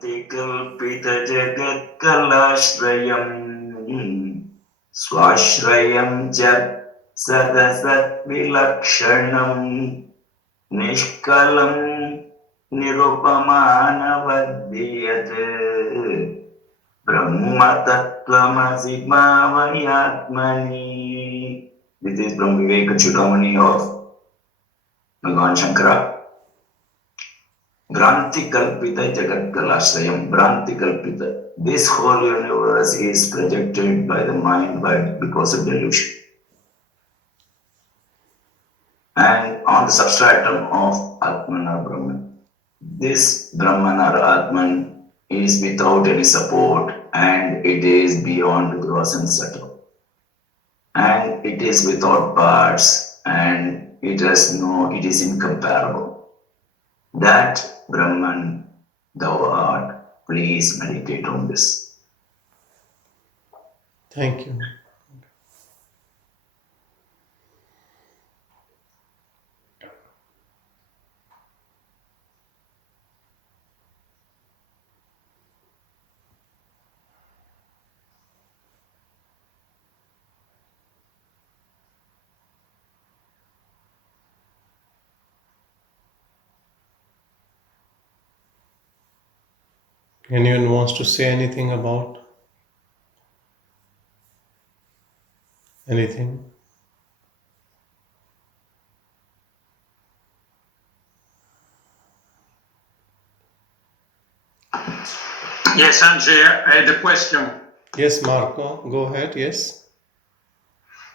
भ्रान्तिकल्पितजगत्कलाश्रयम् स्वाश्रयं च सदसद्विलक्षणम् निष्कलं निरुपमानवद्भियत् ब्रह्मतत्त्वमसि भावयात्मनि. This is from Viveka Chudamani of Bhagavan Shankara. Bhranti Kalpita Jagat Kalashrayam. Bhranti Kalpita. This whole universe is projected by the mind because of delusion. And on the substratum of Atman or Brahman. This Brahman or Atman is without any support and it is beyond gross and subtle. And it is without parts and it is incomparable. That Brahman thou art. Please meditate on this. Thank you. Anyone wants to say anything about anything? Yes, Sanjay, I had a question. Yes, Marco, go ahead, yes.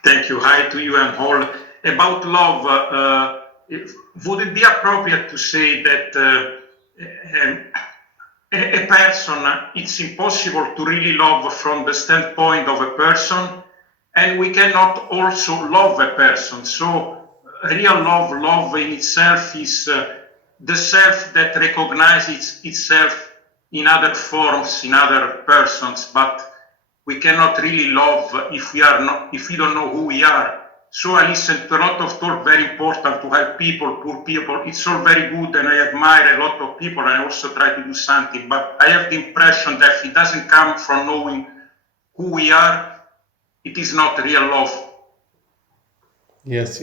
Thank you. Hi to you and all. About love, would it be appropriate to say that a person, it's impossible to really love from the standpoint of a person, and we cannot also love a person. So real love in itself is the self that recognizes itself in other forms, in other persons, but we cannot really love if we don't know who we are. So I listen to a lot of talk, very important to help people, poor people. It's all very good and I admire a lot of people and I also try to do something, but I have the impression that if it doesn't come from knowing who we are, it is not real love. Yes,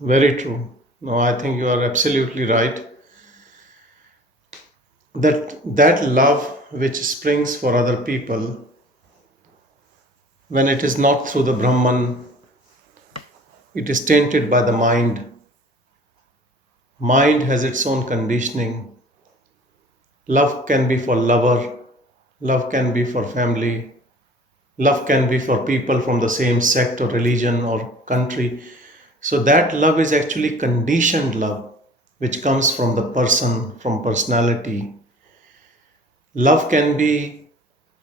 very true. No, I think you are absolutely right. That love which springs for other people, when it is not through the Brahman, it is tainted by the mind. Mind has its own conditioning. Love can be for lover, love can be for family, love can be for people from the same sect or religion or country. So that love is actually conditioned love, which comes from the person, from personality. Love can be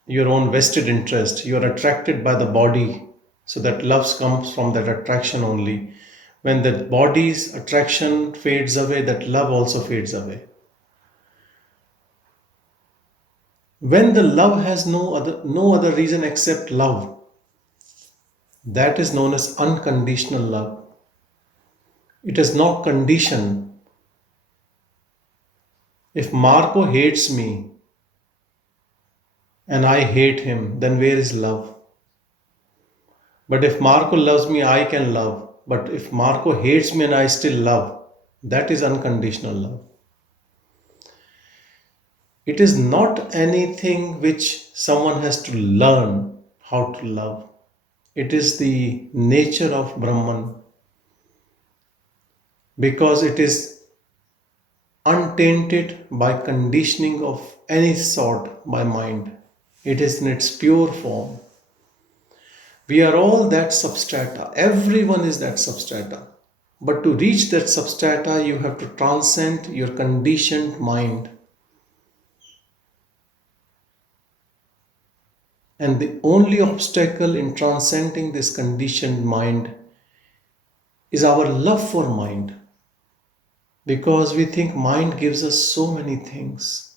your own vested interest. You are attracted by the body, so that love comes from that attraction only. When the body's attraction fades away, that love also fades away. When the love has no other reason except love, that is known as unconditional love. It is not conditioned. If Marco hates me and I hate him, then where is love? But if Marco loves me, I can love. But if Marco hates me and I still love, that is unconditional love. It is not anything which someone has to learn how to love. It is the nature of Brahman, because it is untainted by conditioning of any sort by mind. It is in its pure form. We are all that substrata. Everyone is that substrata. But to reach that substrata, you have to transcend your conditioned mind. And the only obstacle in transcending this conditioned mind is our love for mind. Because we think mind gives us so many things.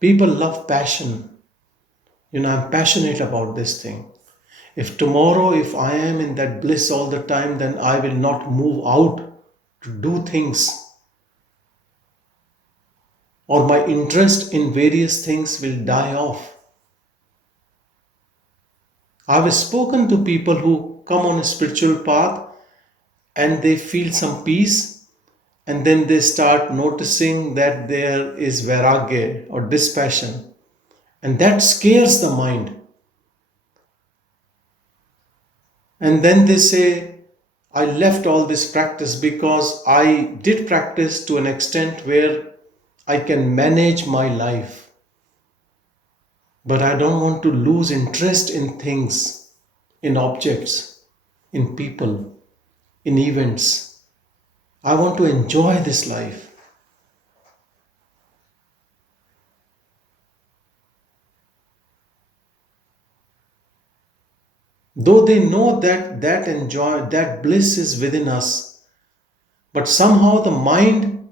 People love passion. I'm passionate about this thing. If tomorrow, if I am in that bliss all the time, then I will not move out to do things. or my interest in various things will die off. I've spoken to people who come on a spiritual path and they feel some peace, and then they start noticing that there is vairagya or dispassion, and that scares the mind. And then they say, I left all this practice because I did practice to an extent where I can manage my life. But I don't want to lose interest in things, in objects, in people, in events. I want to enjoy this life. Though they know that bliss is within us, but somehow the mind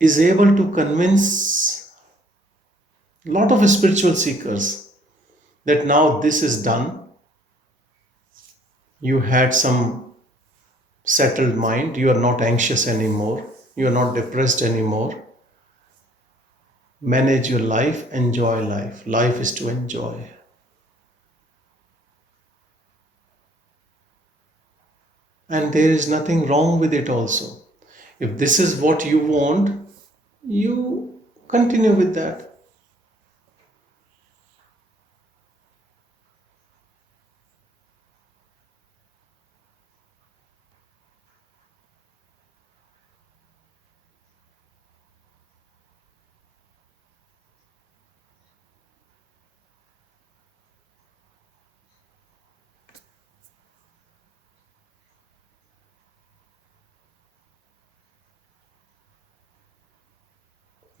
is able to convince a lot of spiritual seekers that now this is done. You had some settled mind, you are not anxious anymore, you are not depressed anymore. Manage your life, enjoy life. Life is to enjoy. And there is nothing wrong with it also. If this is what you want, you continue with that.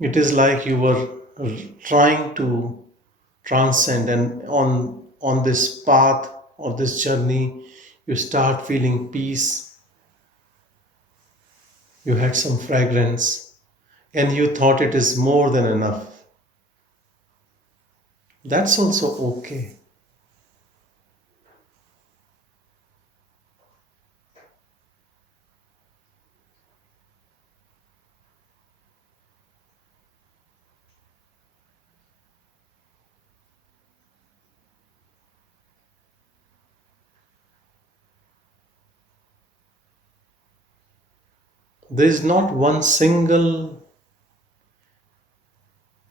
It is like you were trying to transcend, and on this path or this journey, you start feeling peace. You had some fragrance, and you thought it is more than enough. That's also okay. There is not one single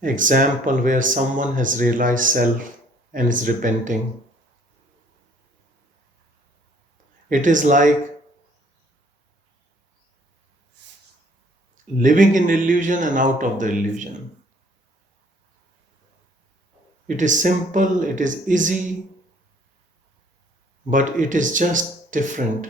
example where someone has realized self and is repenting. It is like living in illusion and out of the illusion. It is simple, it is easy, but it is just different.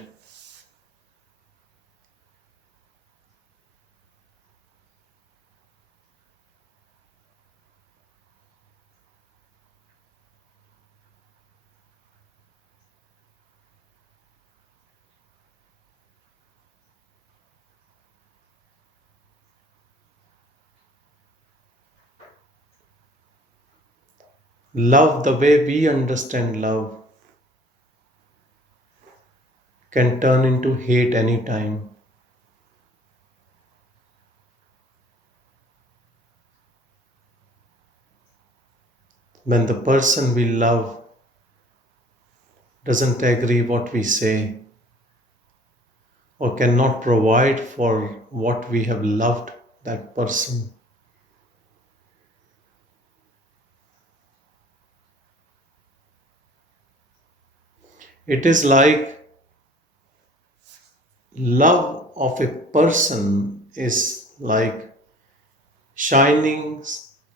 Love, the way we understand love, can turn into hate anytime. When the person we love doesn't agree what we say or cannot provide for what we have loved that person. It is like love of a person is like shining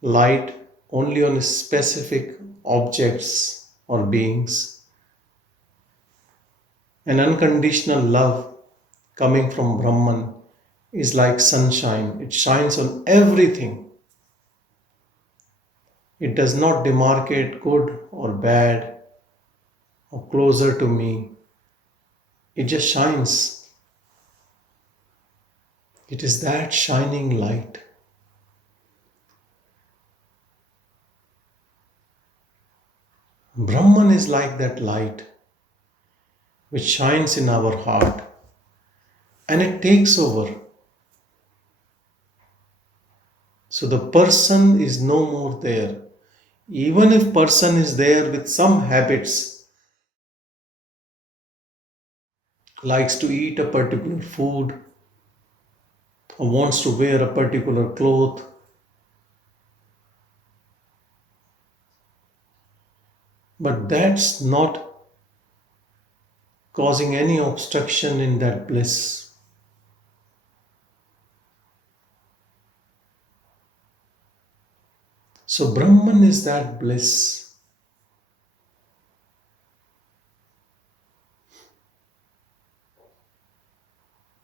light only on specific objects or beings. An unconditional love coming from Brahman is like sunshine. It shines on everything. It does not demarcate good or bad or closer to me. It just shines. It is that shining light. Brahman is like that light which shines in our heart, and it takes over. So the person is no more there. Even if person is there with some habits, likes to eat a particular food or wants to wear a particular cloth, but that's not causing any obstruction in that bliss. So Brahman is that bliss.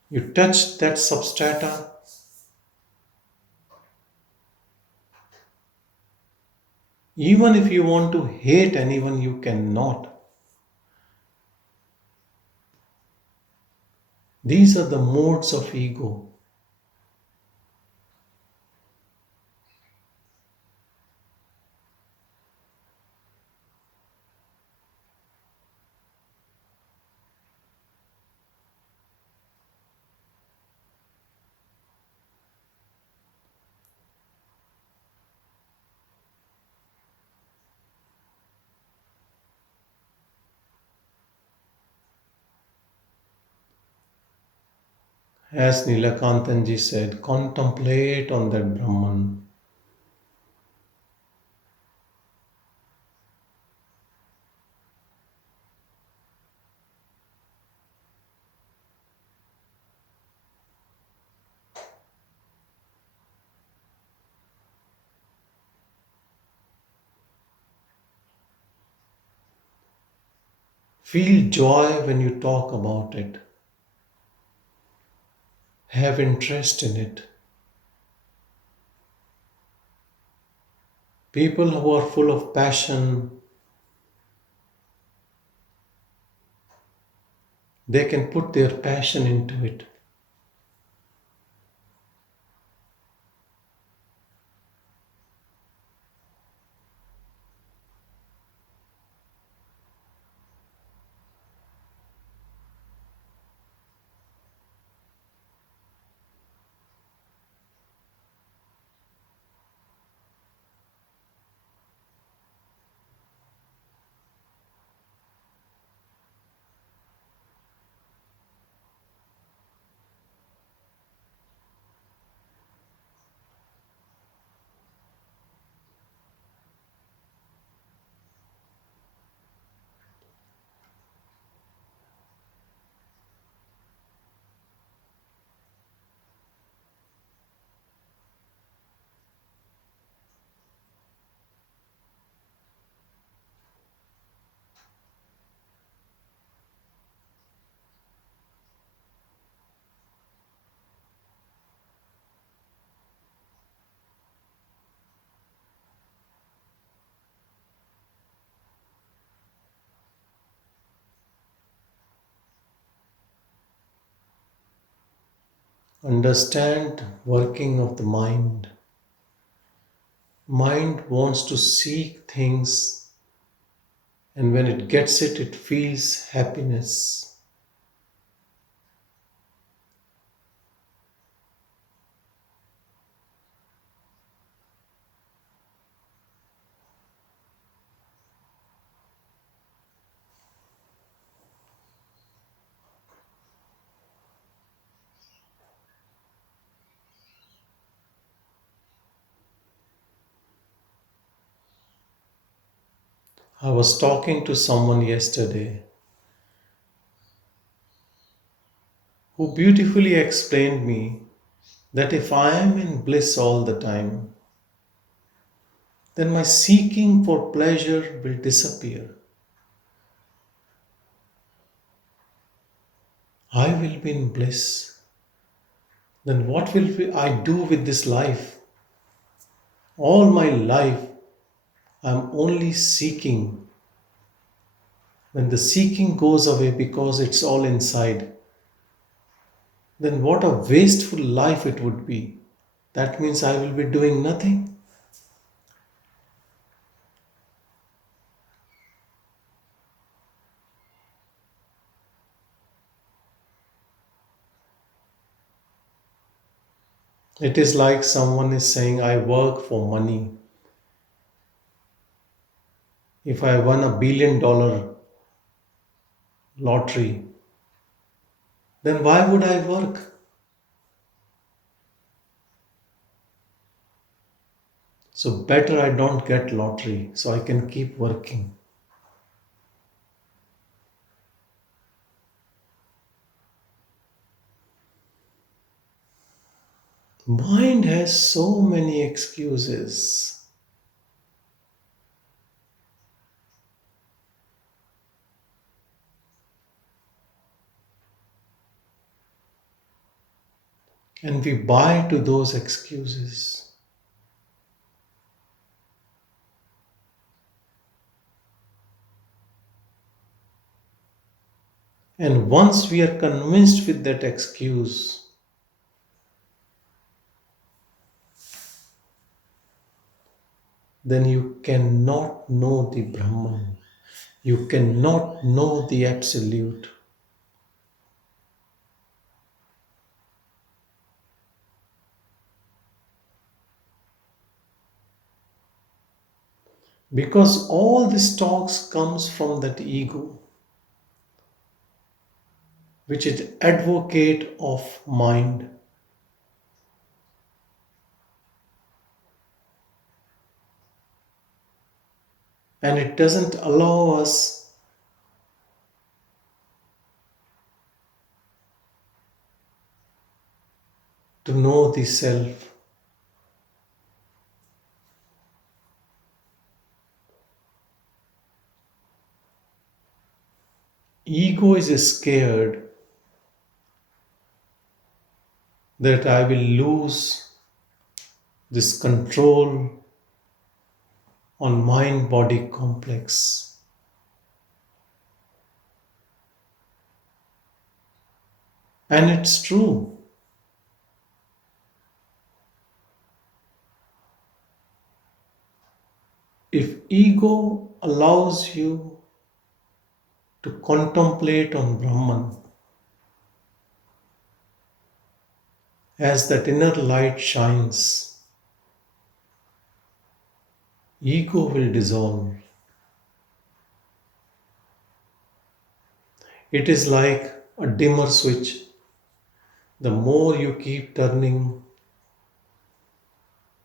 You touch that substrata, even if you want to hate anyone, you cannot. These are the modes of ego. As Neelakantanji said, contemplate on that Brahman. Feel joy when you talk about it. Have interest in it. People who are full of passion, they can put their passion into it. Understand working of the mind. Mind wants to seek things, and when it gets it, it feels happiness. I was talking to someone yesterday who beautifully explained me that if I am in bliss all the time, then my seeking for pleasure will disappear. I will be in bliss. Then what will I do with this life? All my life I am only seeking. When the seeking goes away because it's all inside, then what a wasteful life it would be. That means I will be doing nothing. It is like someone is saying, I work for money. If I won $1 billion lottery, then why would I work? So better I don't get lottery so I can keep working. Mind has so many excuses. And we buy to those excuses. And once we are convinced with that excuse, then you cannot know the Brahman. You cannot know the Absolute. Because all this talks comes from that ego, which is advocate of mind. And it doesn't allow us to know the self. Ego is scared that I will lose this control on mind body complex. And it's true. If ego allows you to contemplate on Brahman, as that inner light shines, ego will dissolve. It is like a dimmer switch. The more you keep turning,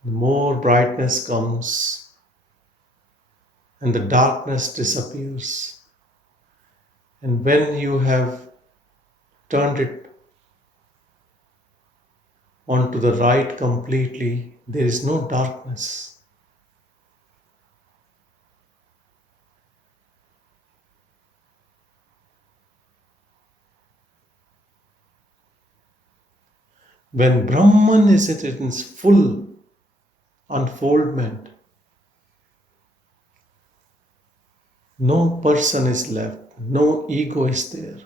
the more brightness comes and the darkness disappears. And when you have turned it onto the right completely, there is no darkness. When Brahman is at its full unfoldment, no person is left, no ego is there.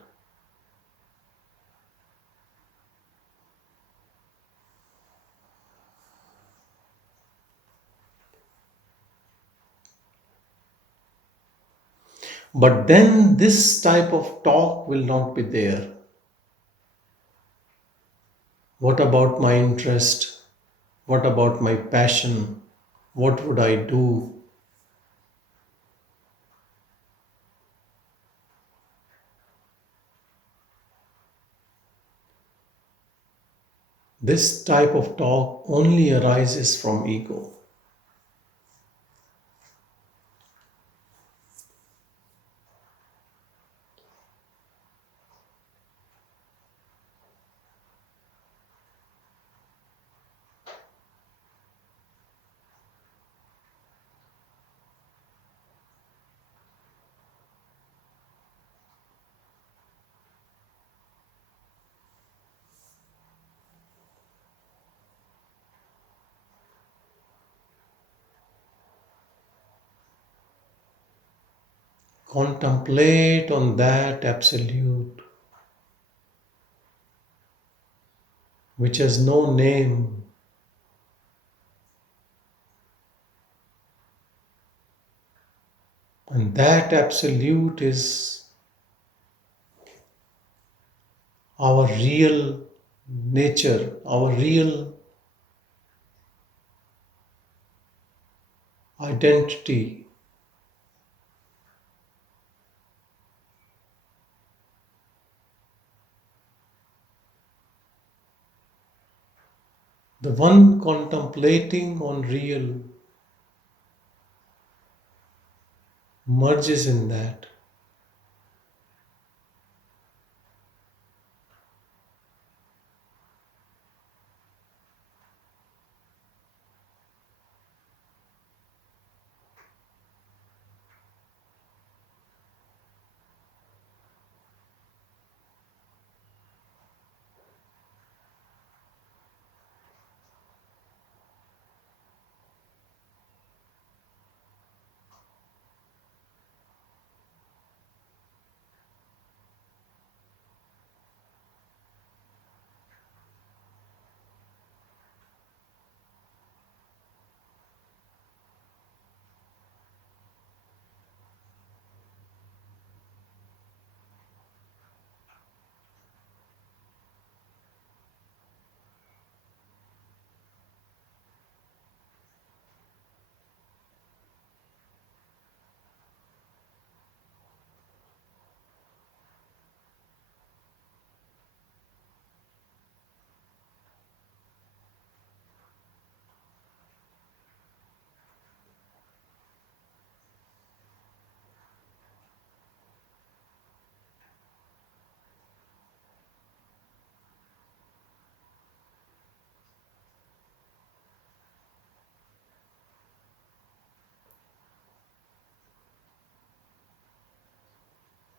But then this type of talk will not be there. What about my interest? What about my passion? What would I do? This type of talk only arises from ego. Contemplate on that absolute which has no name. And that absolute is our real nature, our real identity, the one contemplating on real merges in that.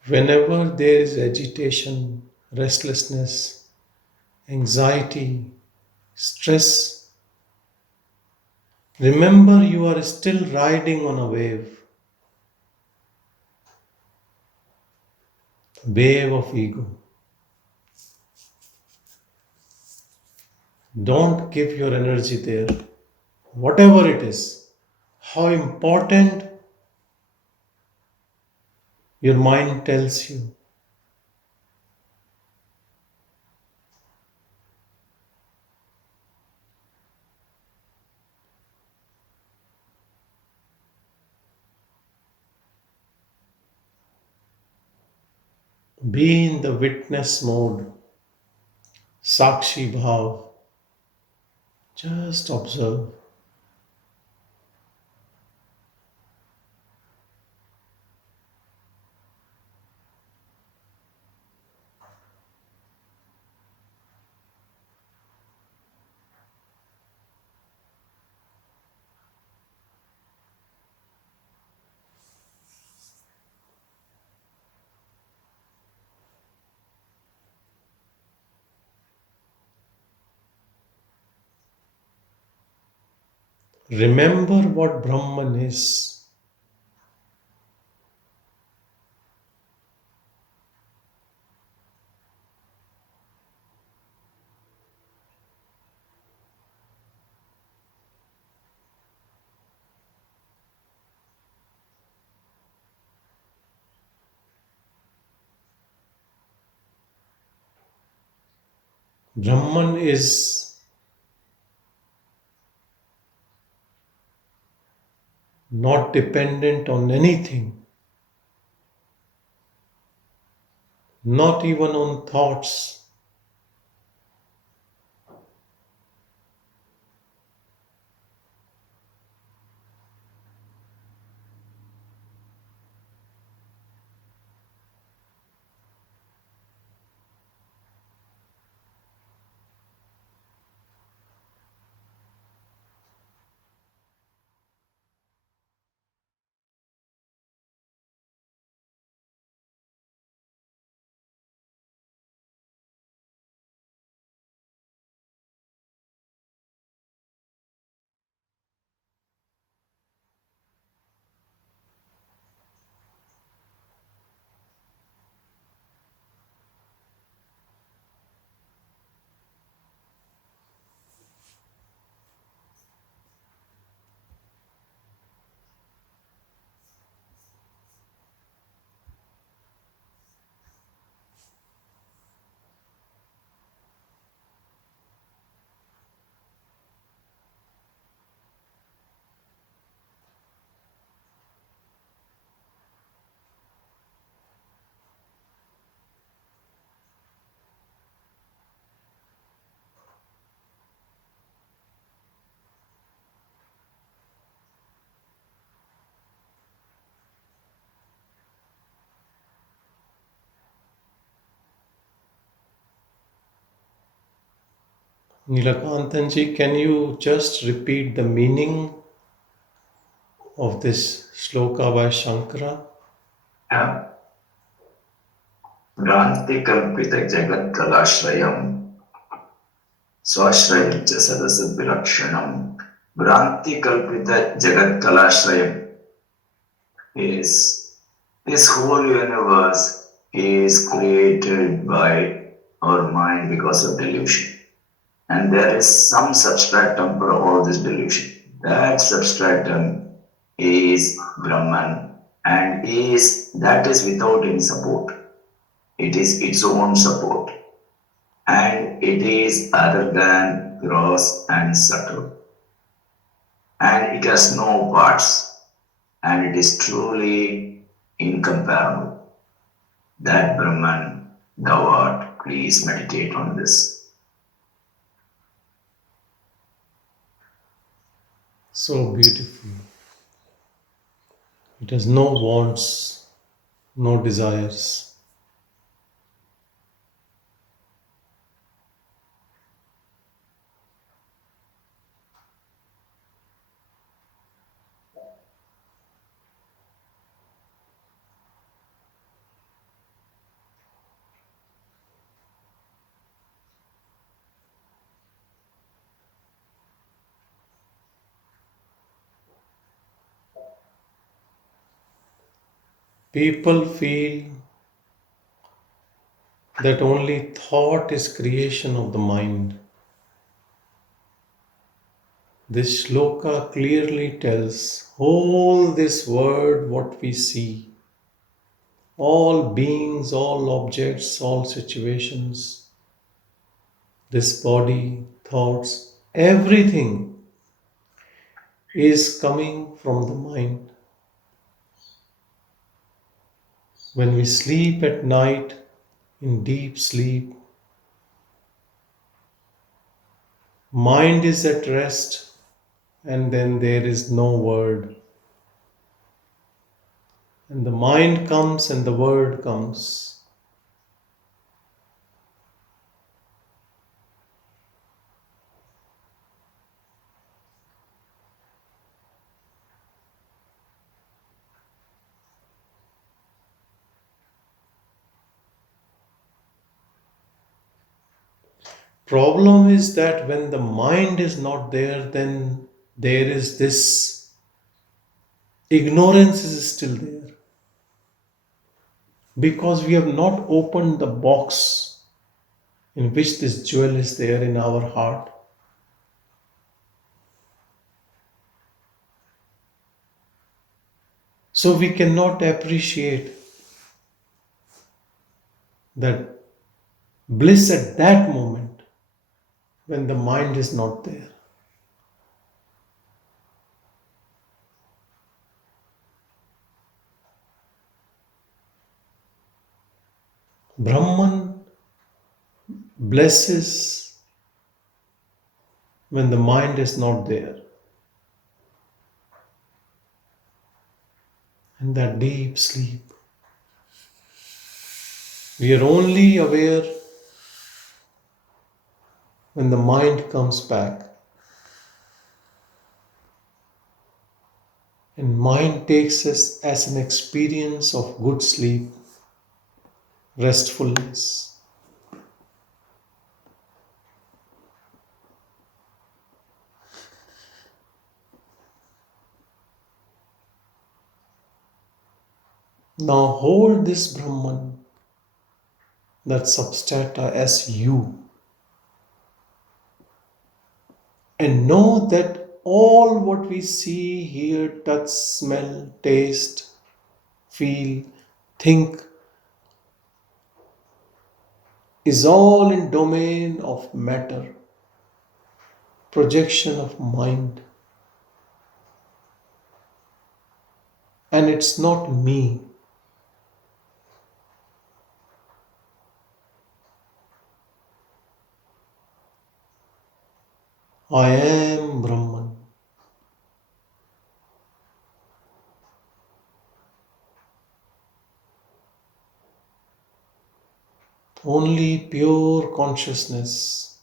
Whenever there is agitation, restlessness, anxiety, stress, remember you are still riding on a wave of ego. Don't give your energy there, whatever it is, how important your mind tells you. Be in the witness mode, Sakshi Bhav. Just observe. Remember what Brahman is. Brahman is not dependent on anything, not even on thoughts. Neelakantanji, can you just repeat the meaning of this shloka by Shankara? Yeah. Bhranti kalpita jagat kalashrayam swashrayam cha sadasad virakshanam. Bhranti kalpita jagat kalashrayam is this whole universe is created by our mind because of delusion. And there is some substratum for all this delusion. That substratum is Brahman and that is without any support. It is its own support and it is other than gross and subtle. And it has no parts and it is truly incomparable. That Brahman, thou art, please meditate on this. So beautiful. It has no wants, no desires. People feel that only thought is creation of the mind. This shloka clearly tells all this world, what we see, all beings, all objects, all situations, this body, thoughts, everything is coming from the mind. When we sleep at night in deep sleep, mind is at rest and then there is no word. And the mind comes and the word comes. Problem is that when the mind is not there, then there is this ignorance is still there. Because we have not opened the box in which this jewel is there in our heart. So we cannot appreciate that bliss at that moment when the mind is not there. Brahman blesses when the mind is not there. In that deep sleep, we are only aware when the mind comes back. And mind takes us as an experience of good sleep, restfulness. Now hold this Brahman, that substrata, as you. And know that all what we see, hear, touch, smell, taste, feel, think is all in domain of matter, projection of mind. And it's not me. I am Brahman. Only pure consciousness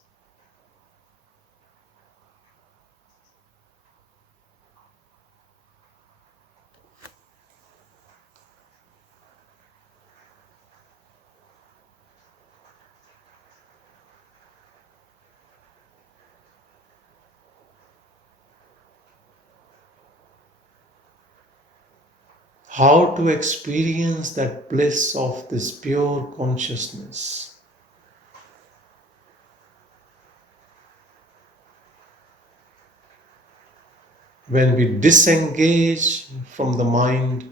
how to experience that bliss of this pure consciousness. When we disengage from the mind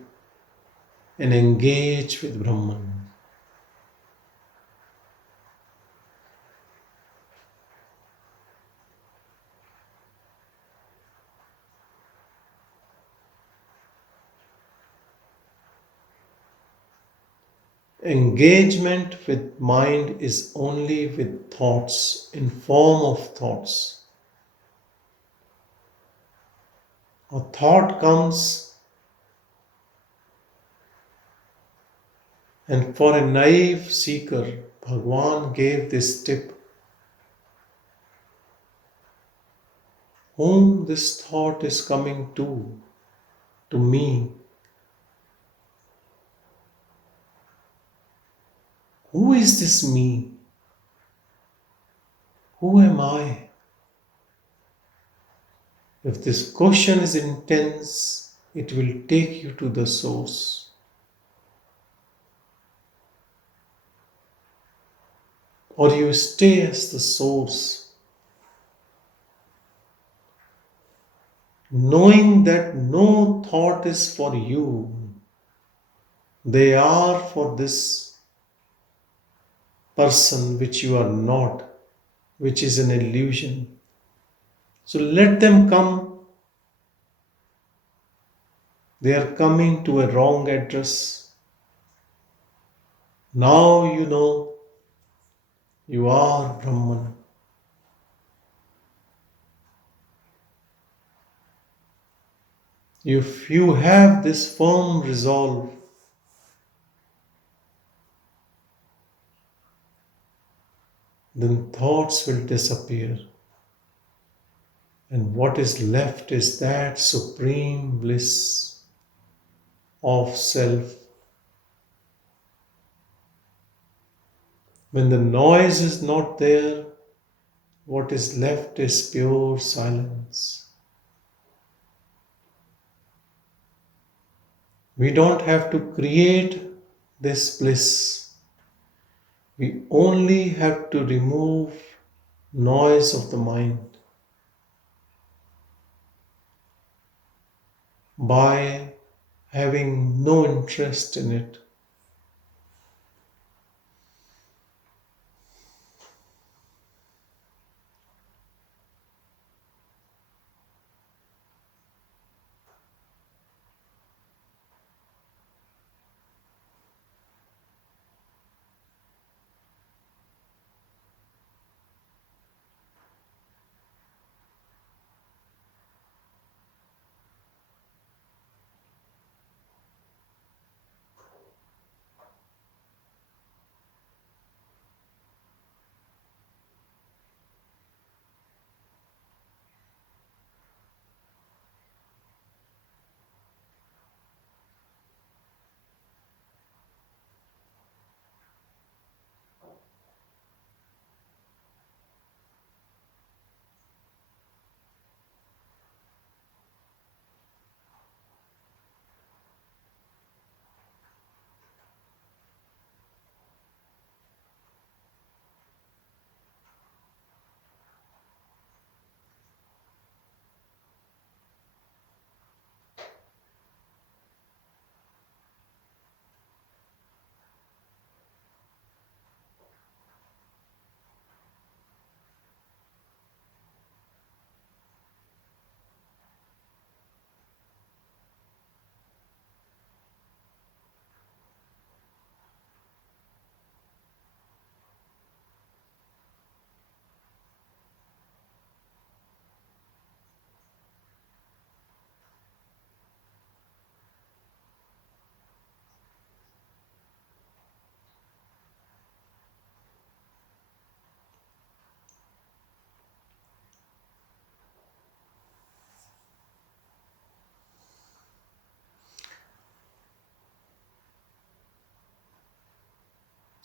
and engage with Brahman. Engagement with mind is only with thoughts, in form of thoughts. A thought comes, and for a naive seeker, Bhagavan gave this tip. Whom this thought is coming to me. Who is this me? Who am I? If this question is intense, it will take you to the source. Or you stay as the source, knowing that no thought is for you. They are for this person which you are not, which is an illusion. So let them come. They are coming to a wrong address. Now you know you are Brahman. If you have this firm resolve, then thoughts will disappear. And what is left is that supreme bliss of self. When the noise is not there, what is left is pure silence. We don't have to create this bliss. We only have to remove noise of the mind by having no interest in it.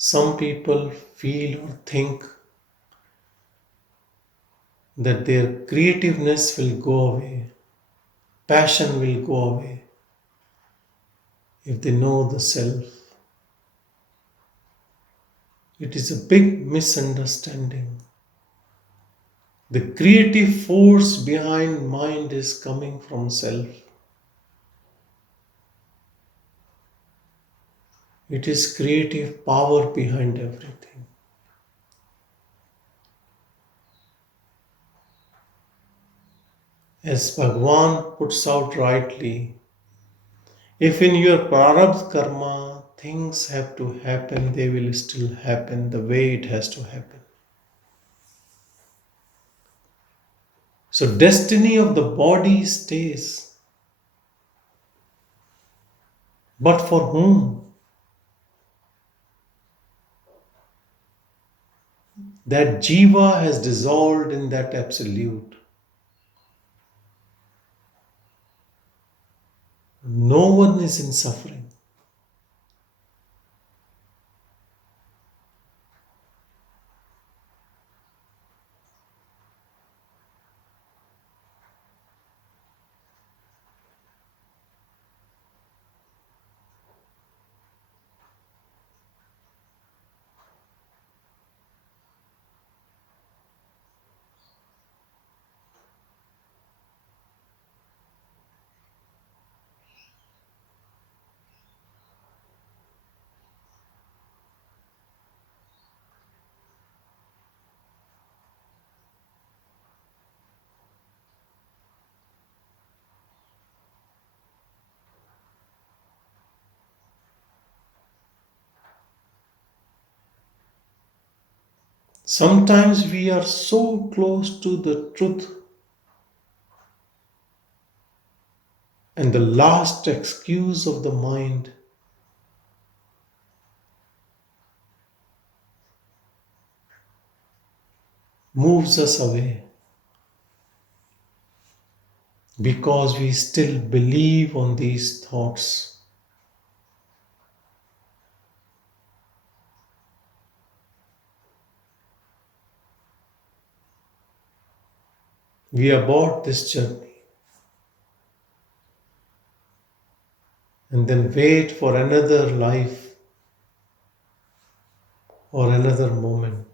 Some people feel or think that their creativeness will go away, passion will go away. if they know the self. It is a big misunderstanding. The creative force behind mind is coming from self. It is creative power behind everything. As Bhagavan puts out rightly, if in your prarabdha karma things have to happen, they will still happen the way it has to happen. So destiny of the body stays. But for whom? That jiva has dissolved in that absolute. No one is in suffering. Sometimes we are so close to the truth, and the last excuse of the mind moves us away because we still believe on these thoughts. We abort this journey and then wait for another life or another moment.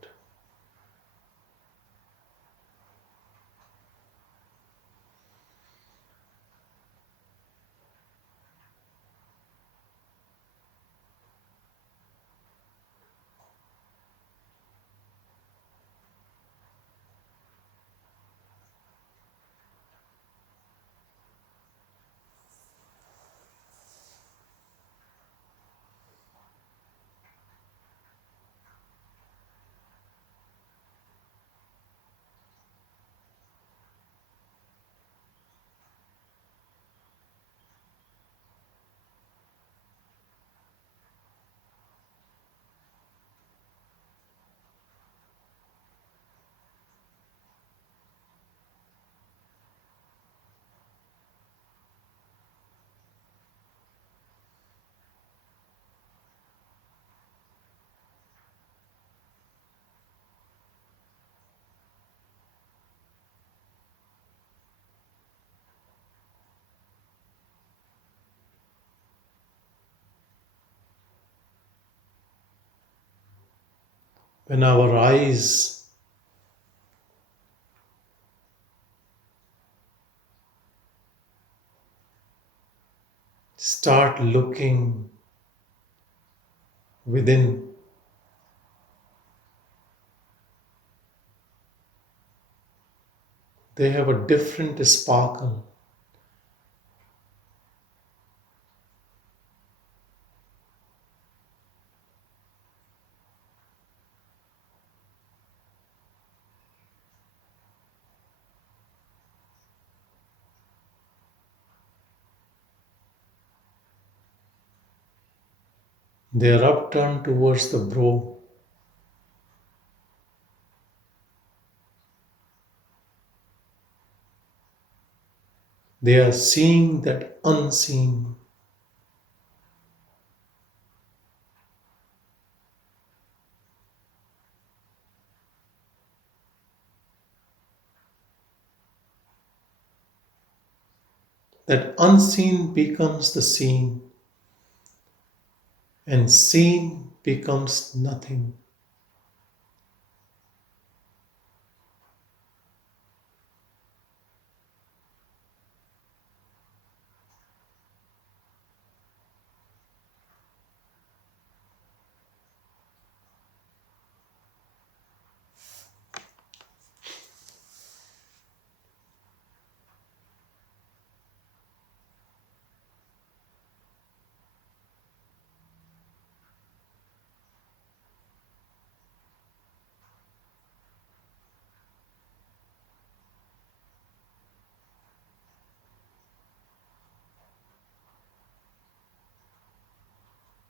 When our eyes start looking within, they have a different sparkle. They are upturned towards the brow. They are seeing that unseen. That unseen becomes the seen. and seen becomes nothing.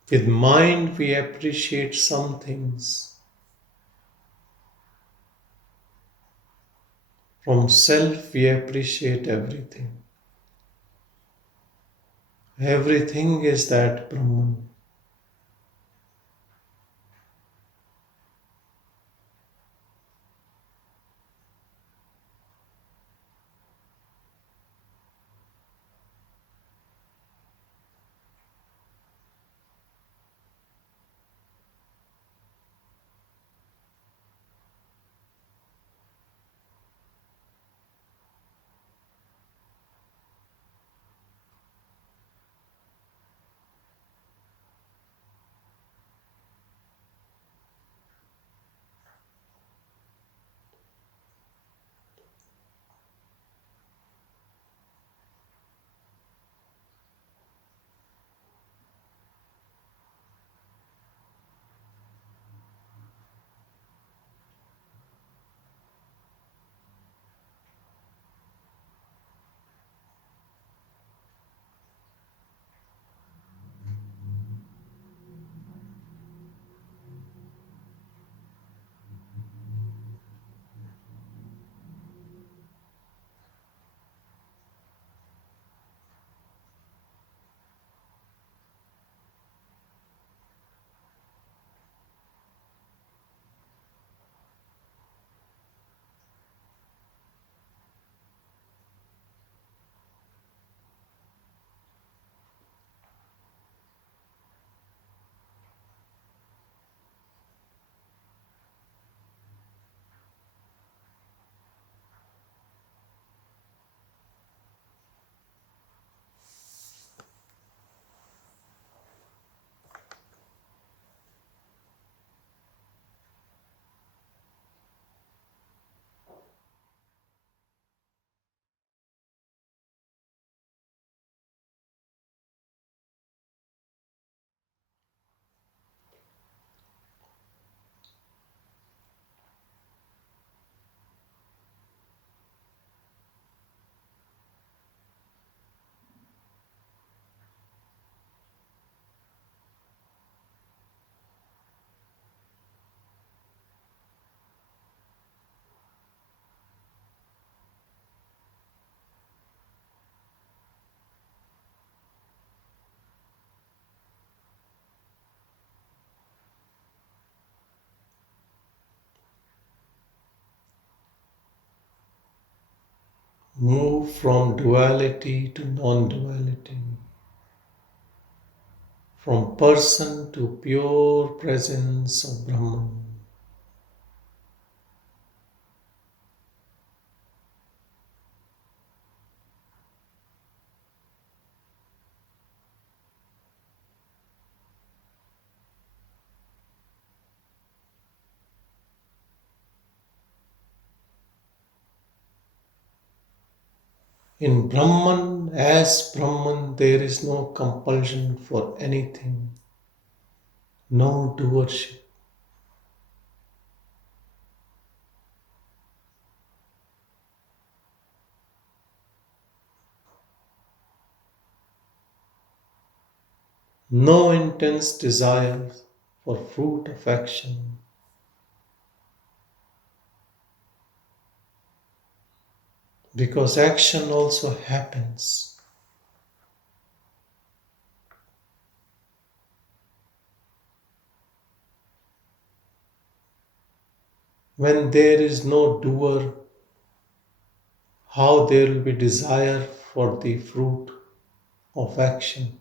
With mind, we appreciate some things. From self, we appreciate everything. Everything is that Brahman. Move from duality to non-duality, from person to pure presence of Brahman. In Brahman, as Brahman, there is no compulsion for anything, no doership. No intense desire for fruit of action, because action also happens. When there is no doer, how there will be desire for the fruit of action?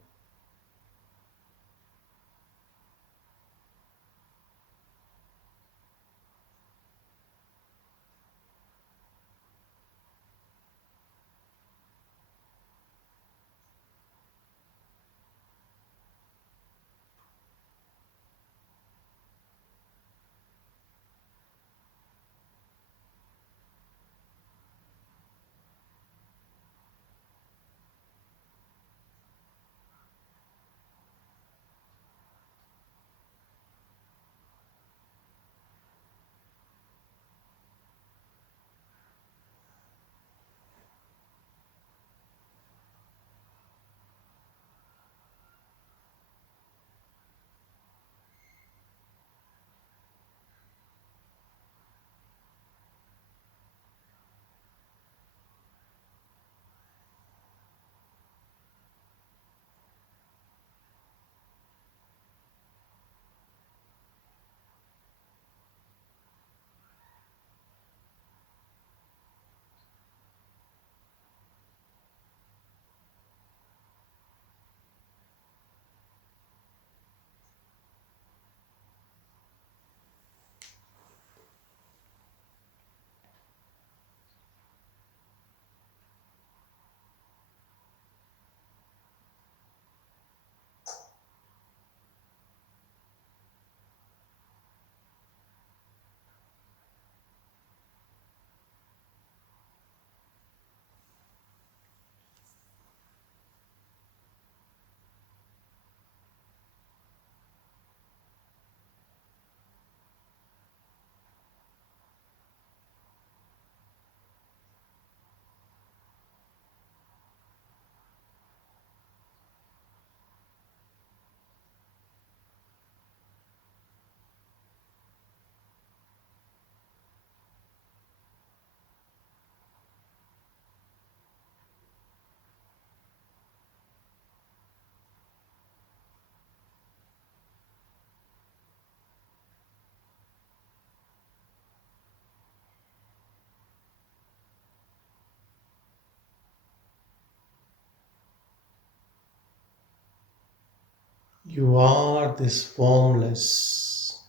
You are this formless,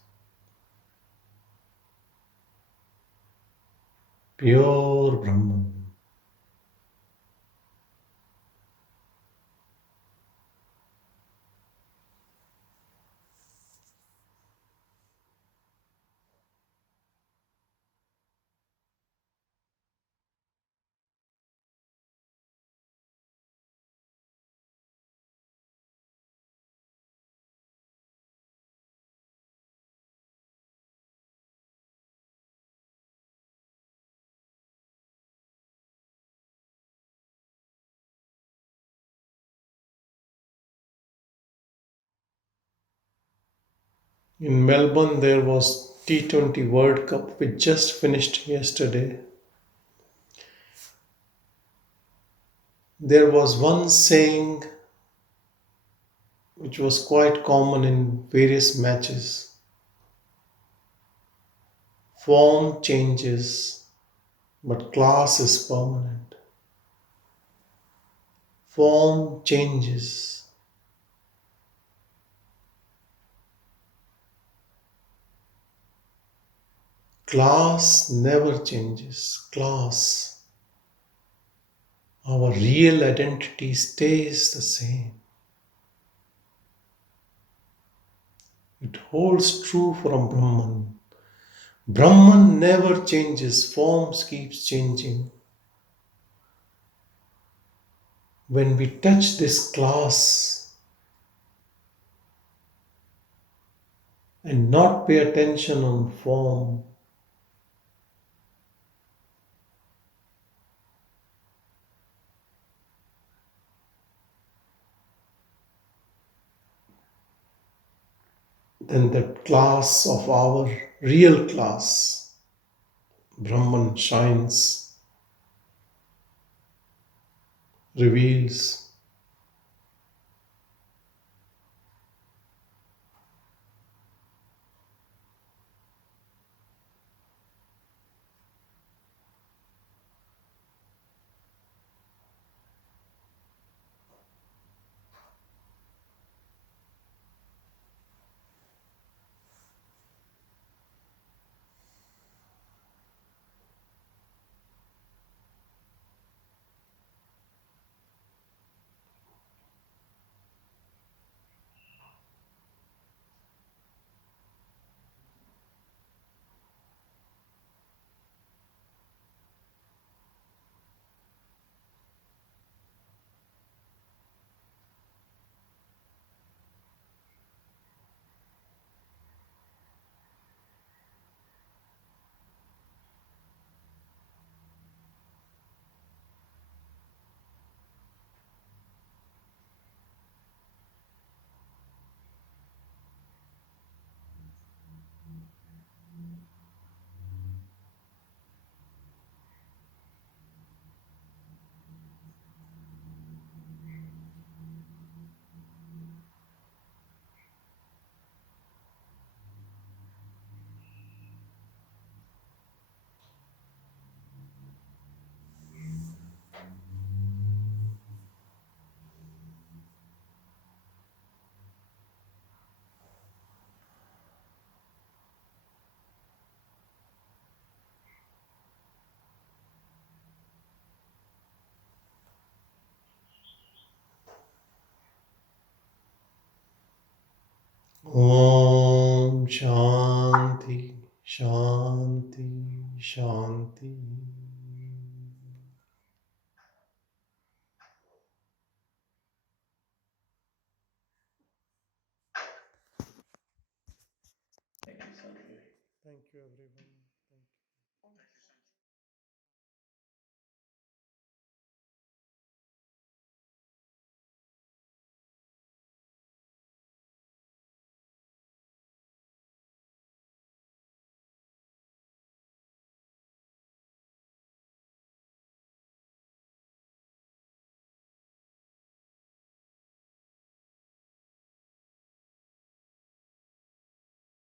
pure Brahman. In Melbourne, there was T20 World Cup, which just finished yesterday. There was one saying which was quite common in various matches: form changes, but class is permanent. Form changes, class never changes. Class, our real identity stays the same. It holds true from Brahman. Brahman never changes, forms keeps changing. When we touch this class and not pay attention on form, then that class of our real class, Brahman, shines, reveals. Om Shanti, Shanti, Shanti. Thank you, Sanjay. Thank you, everyone.